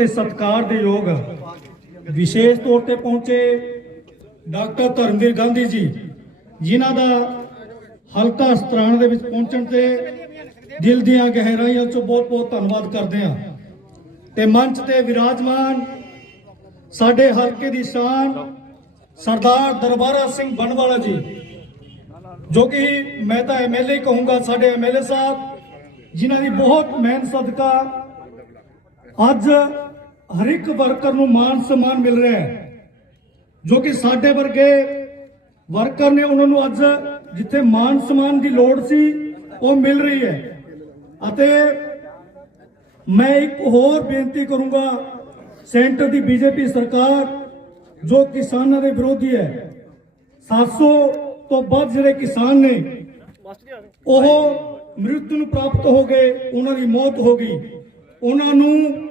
ਤੇ ਸਤਿਕਾਰ ਦੇ ਯੋਗ ਵਿਸ਼ੇਸ਼ ਤੌਰ ਤੇ ਪਹੁੰਚੇ ਡਾਕਟਰ ਧਰਮਵੀਰ ਗਾਂਧੀ ਜੀ, ਜਿਨ੍ਹਾਂ ਦਾ ਹਲਕਾ ਸਤਰਾਣ ਦੇ ਵਿੱਚ ਪਹੁੰਚਣ ਤੇ ਦਿਲ ਦੀਆਂ ਗਹਿਰਾਈਆਂ ਚੋਂ ਬਹੁਤ-ਬਹੁਤ ਧੰਨਵਾਦ ਕਰਦੇ ਹਾਂ। ਤੇ ਮੰਚ ਤੇ ਵਿਰਾਜਮਾਨ ਸਾਡੇ ਹਲਕੇ ਦੀ ਸ਼ਾਨ ਸਰਦਾਰ ਦਰਬਾਰਾ ਸਿੰਘ ਬਣਵਾਲਾ ਜੀ, ਜੋ ਕਿ ਮੈਂ ਤਾਂ ਐਮਐਲਏ ਕਹੂੰਗਾ, ਸਾਡੇ ਐਮਐਲਏ ਸਾਹਿਬ, ਜਿਨ੍ਹਾਂ ਦੀ ਬਹੁਤ ਮਿਹਨਤ ਸਦਕਾ ਅੱਜ ਹਰ ਇੱਕ ਵਰਕਰ ਨੂੰ ਮਾਨ ਸਨਮਾਨ ਮਿਲ ਰਿਹਾ ਹੈ, ਜੋ ਕਿ ਸਾਡੇ ਵਰਗੇ ਵਰਕਰ ਨੇ ਉਹਨਾਂ ਨੂੰ ਅੱਜ ਜਿੱਥੇ ਮਾਨ ਸਨਮਾਨ ਦੀ ਲੋੜ ਸੀ, ਉਹ ਮਿਲ ਰਹੀ ਹੈ। ਅਤੇ ਮੈਂ ਇੱਕ ਹੋਰ ਬੇਨਤੀ ਕਰੂੰਗਾ, ਸੈਂਟਰ ਦੀ ਬੀਜੇਪੀ ਸਰਕਾਰ, ਜੋ ਕਿਸਾਨਾਂ ਦੇ ਵਿਰੋਧੀ ਹੈ 700 ਤੋਂ ਵੱਧ ਜਿਹੜੇ ਕਿਸਾਨ ਨੇ, ਉਹ ਮ੍ਰਿਤੂ ਨੂੰ ਪ੍ਰਾਪਤ ਹੋ ਗਏ, ਉਹਨਾਂ ਦੀ ਮੌਤ ਹੋ ਗਈ। ਉਹਨਾਂ ਨੂੰ